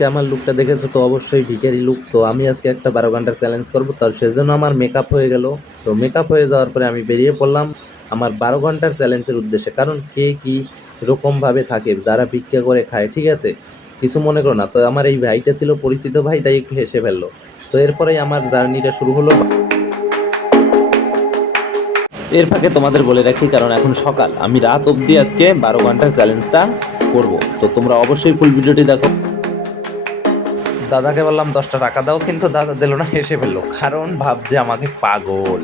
আজকে আমার লুকটা দেখেছো তো, অবশ্যই ভিখারি লুক। তো আমি আজকে একটা 12 ঘন্টার চ্যালেঞ্জ করবো, তার সেজন্য আমার মেকআপ হয়ে গেল। তো মেকআপ হয়ে যাওয়ার পরে আমি বেরিয়ে পড়লাম আমার 12 ঘন্টার চ্যালেঞ্জের উদ্দেশ্যে। কারণ কে কি এরকম ভাবে থাকে যারা ভিক্ষা করে খায়, ঠিক আছে, কিছু মনে করো না। তো আমার এই ভাইটা ছিল পরিচিত ভাই, তাই একটু হেসে ফেললো। তো এরপরেই আমার জার্নিটা শুরু হলো। এর ফাঁকে তোমাদের বলে রাখি, কারণ এখন সকাল, আমি রাত অবধি আজকে 12 ঘন্টার চ্যালেঞ্জটা করব। তো তোমরা অবশ্যই ফুল ভিডিওটি দেখো। দাদাকে বললাম 10টা টাকা দাও, কিন্তু দাদা দিল না, হেসে ফেললো, কারণ ভাবছে আমাকে পাগল।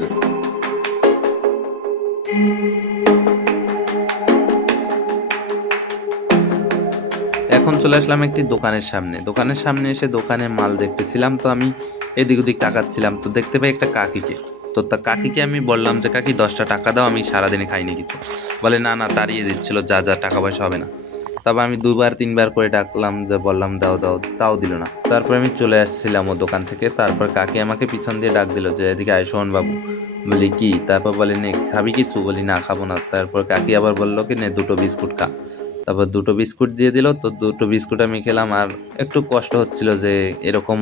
এখন চলে আসলাম একটি দোকানের সামনে এসে দোকানে মাল দেখতেছিলাম। তো আমি এদিক ওদিক তাকাচ্ছিলাম, তো দেখতে পাই একটা কাকিকে। তো তা কাকিকে আমি বললাম যে কাকি 10টা টাকা দাও, আমি সারাদিনে খাইনি কিছু। বলে না না, তাড়িয়ে দিচ্ছিল, যা যা টাকা পয়সা হবে না। তারপর আমি 2 বার 3 বার করে ডাকলাম, যে বললাম দাও দাও, তাও দিল না। তারপর আমি চলে আসছিলাম ও দোকান থেকে। তারপর কাকি আমাকে পিছন দিয়ে ডাক দিল যে এদিকে আয় শোন বাবু। বলি কি? তারপর বলে নে খাবি কিছু? বলি না খাবো না। তারপর কাকি আবার বললো কি নে 2টো বিস্কুট খা। তারপর 2টো বিস্কুট দিয়ে দিল। তো 2টো বিস্কুট আমি খেলাম, আর একটু কষ্ট হচ্ছিল যে এরকম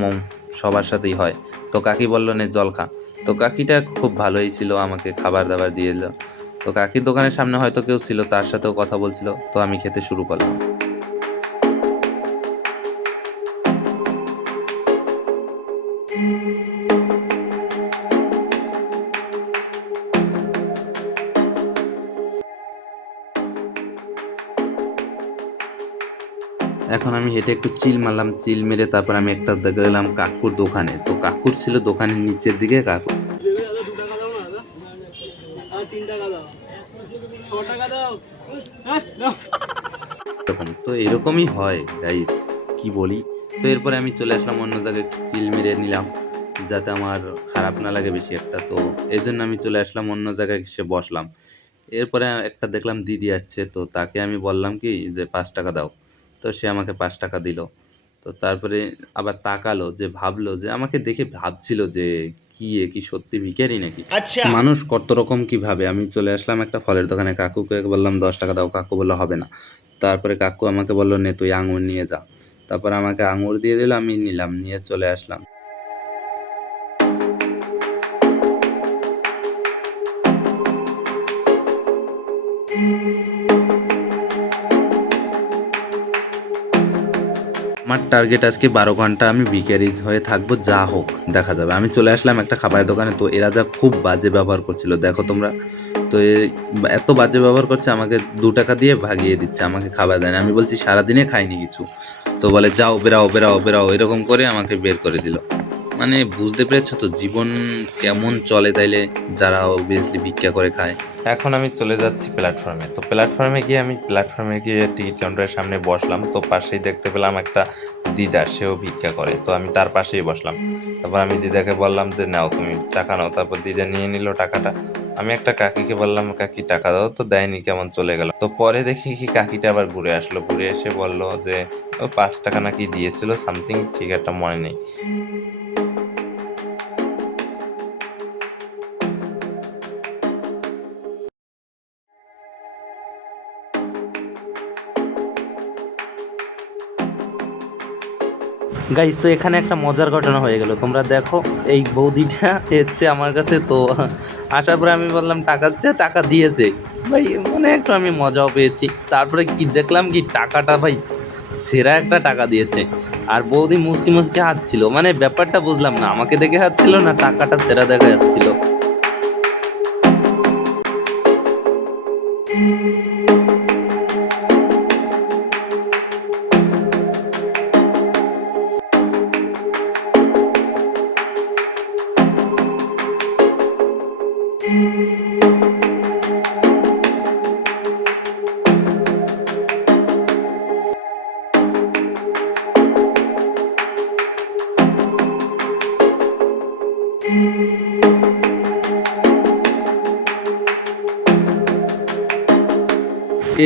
সবার সাথেই হয়। তো কাকি বললো নে জল খা। তো কাকিটা খুব ভালোই ছিল, আমাকে খাবার দাবার দিয়ে দিল। তো কাকির দোকানের সামনে হয়তো কেউ ছিল, তার সাথেও কথা বলছিল। তো আমি খেতে শুরু করলাম। এখন আমি হেঁটে একটু চিল মারলাম, চিল মেরে তারপর আমি একটা গেলাম কাকুর দোকানে। তো কাকুর ছিল দোকানের নিচের দিকে। কাকু দেবে দাদা, 2 টাকা দাও না দাদা, আর 3 টাকা দাও, 6 টাকা দাও, হ্যাঁ দাও। তখন তো এরকমই হয় গাইস, কি বলি। তো এরপরে আমি চলে আসলাম অন্য জায়গায়, একটু চিল মেরে নিলাম যাতে আমার খারাপ না লাগে বেশি একটা। তো এই জন্য আমি চলে আসলাম অন্য জায়গায়, এসে বসলাম। এরপরে একটা দেখলাম দিদি আসছে, তো তাকে আমি বললাম কি যে 5 টাকা দাও। তো সে আমাকে 5 টাকা দিল। তো তারপরে আবার তাকালো, যে ভাবলো, যে আমাকে দেখে ভাবছিল যে কি এ কি সত্যি ভিখারি নাকি। আচ্ছা, মানুষ কত রকম কি ভাবে। আমি চলে আসলাম একটা ফলের দোকানে, কাকুকে বললাম 10 টাকা দাও। কাকু বললো হবে না। তারপরে কাকু আমাকে বললো নে তুই আঙুর নিয়ে যা। তারপর আমাকে আঙুর দিয়ে দিল, আমি নিলাম, নিয়ে চলে আসলাম। আমার টার্গেট আজকে 12 ঘন্টা আমি ভিখারি হয়ে থাকবো, যা হোক দেখা যাবে। আমি চলে আসলাম একটা খাবারের দোকানে। তো এরা যা খুব বাজে ব্যবহার করছিল দেখো তোমরা। তো এত বাজে ব্যবহার করছে, আমাকে 2 টাকা দিয়ে ভাগিয়ে দিচ্ছে, আমাকে খাবার দেয় না। আমি বলছি সারাদিনে খাইনি কিছু। তো বলে যাও, বেরাও বেরাও বেরাও, এরকম করে আমাকে বের করে দিল। মানে বুঝতে পেরেছো তো জীবন কেমন চলে তাইলে, যারা অবভিয়াসলি ভিক্ষা করে খায়। এখন আমি চলে যাচ্ছি প্ল্যাটফর্মে। তো প্ল্যাটফর্মে গিয়ে টিকিট কাউন্টারের সামনে বসলাম। তো পাশেই দেখতে পেলাম একটা দিদা, সেও ভিক্ষা করে। তো আমি তার পাশেই বসলাম। তারপর আমি দিদাকে বললাম যে নাও তুমি টাকা নাও। তারপর দিদা নিয়ে নিল টাকাটা। আমি একটা কাকিকে বললাম কাকি টাকা দাও। তো দেয়নি, কেমন চলে গেল। তো পরে দেখি কি কাকিটা আবার ঘুরে আসলো, ঘুরে এসে বলল যে ও 5 টাকা নাকি দিয়েছিল, সামথিং, ঠিক একটা মনে নেই। গাইস, তো এখানে একটা মজার ঘটনা হয়ে গেল, তোমরা দেখো। এই বৌদিটা এসছে আমার কাছে। তো আসার পরে আমি বললাম টাকা দিতে, টাকা দিয়েছে ভাই। মানে একটু আমি মজাও পেয়েছি। তারপরে কি দেখলাম কি টাকাটা ভাই সেরা একটা টাকা দিয়েছে। আর বৌদি মুচকি মুচকি হাসছিল। মানে ব্যাপারটা বুঝলাম না, আমাকে দেখে হাসছিল না টাকাটা সেরা দেখা যাচ্ছিল।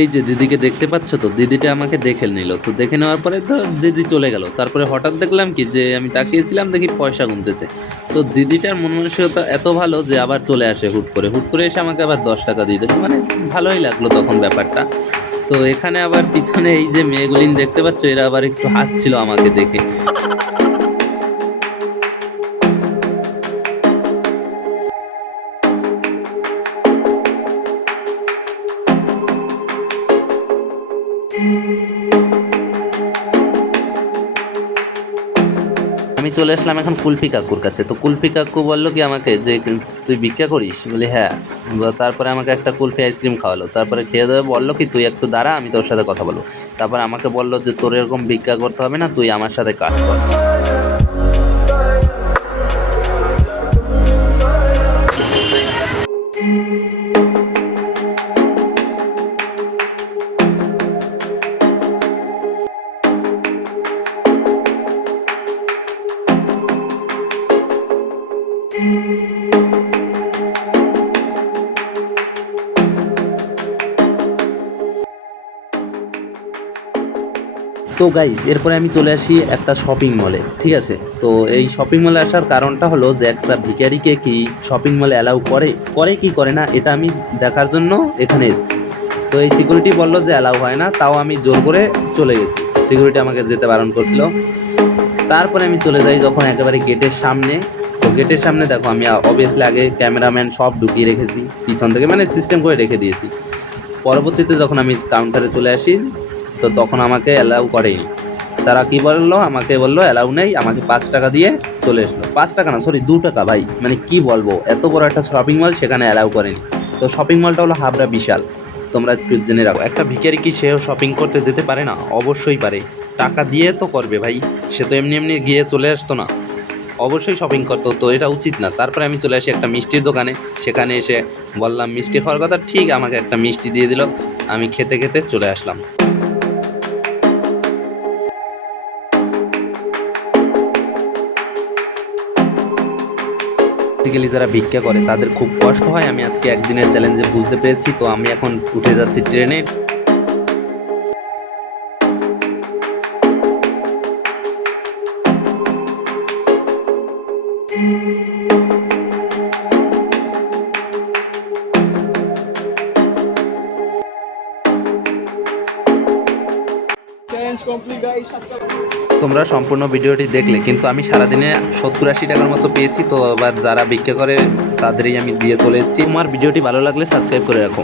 এই যে দিদিকে দেখতে পাচ্ছ, তো দিদিটা আমাকে দেখে নিল। তো দেখে নেওয়ার পরে তো দিদি চলে গেল। তারপরে হঠাৎ দেখলাম কি যে আমি তাকিয়েছিলাম, দেখি পয়সা গুনতেছে। তো দিদিটার মন মানসিকতা এত ভালো যে আবার চলে আসে হুট করে এসে আমাকে আবার 10 টাকা দিয়ে দেবে। মানে ভালোই লাগলো তখন ব্যাপারটা। তো এখানে আবার পিছনে এই যে মেয়েগুলিন দেখতে পাচ্ছ, এরা আবার একটু হাসছিল আমাকে দেখে। আমি চলে আসলাম এখন কুলফি কাকুর কাছে। তো কুলফি কাকু বললো কি আমাকে যে তুই ভিক্ষা করিস? বলি হ্যাঁ। তারপরে আমাকে একটা কুলফি আইসক্রিম খাওয়ালো, তারপরে খেয়ে দেবে বললো কি তুই একটু দাঁড়া, আমি তোর সাথে কথা বলবো। তারপর আমাকে বললো যে তোর এরকম ভিক্ষা করতে হবে না, তুই আমার সাথে কাজ কর। তো গাইস, এরপরে আমি চলে আসি একটা শপিং মলে, ঠিক আছে। তো এই শপিং মলে আসার কারণটা হলো যে একটা ভিখারিকে কি শপিং মলে অ্যালাউ করে কি করে না, এটা আমি দেখার জন্য এখানে এসেছি। তো এই সিকিউরিটি বললো যে অ্যালাউ হয় না, তাও আমি জোর করে চলে গেছি। সিকিউরিটি আমাকে যেতে বারণ করছিল। তারপরে আমি চলে যাই যখন একেবারে গেটের সামনে। তো গেটের সামনে দেখো আমি অবভিয়াসলি আগে ক্যামেরাম্যান সব ঢুকিয়ে রেখেছি পিছন থেকে, মানে সিস্টেম করে রেখে দিয়েছি। পরবর্তীতে যখন আমি কাউন্টারে চলে আসি, তো তখন আমাকে অ্যালাউ করেনি। তারা কি বললো, আমাকে বললো অ্যালাউ নেই, আমাকে 5 টাকা দিয়ে চলে এসলো। 5 টাকা না, সরি 2 টাকা ভাই, মানে কি বলবো, এত বড় একটা শপিং মল সেখানে অ্যালাউ করেনি। তো শপিং মলটা হলো হাবড়া বিশাল, তোমরা একটু জেনে রাখো। একটা ভিখারি কি সেও শপিং করতে যেতে পারে না? অবশ্যই পারে, টাকা দিয়ে তো করবে ভাই, সে তো এমনি এমনি গিয়ে চলে আসতো না, অবশ্যই শপিং করতো, তো এটা উচিত না। তারপরে আমি চলে আসি একটা মিষ্টির দোকানে, সেখানে এসে বললাম মিষ্টি খাওয়ার কথা, ঠিক আমাকে একটা মিষ্টি দিয়ে দিল। আমি খেতে খেতে চলে আসলাম। বেসিক্যালি যারা ভিক্ষা করে তাদের খুব কষ্ট হয়, আমি আজকে একদিনের চ্যালেঞ্জে বুঝতে পেরেছি। তো আমি এখন উঠে যাচ্ছি ট্রেনে। Challenge complete guys. তোমরা সম্পূর্ণ ভিডিওটি দেখলে, কিন্তু আমি সারাদিনে 70-80 টাকার মতো পেয়েছি। তো আবার যারা ভিক্ষা করে তাদেরই আমি দিয়ে চলে এসেছি। তোমার ভিডিওটি ভালো লাগলে সাবস্ক্রাইব করে রাখো।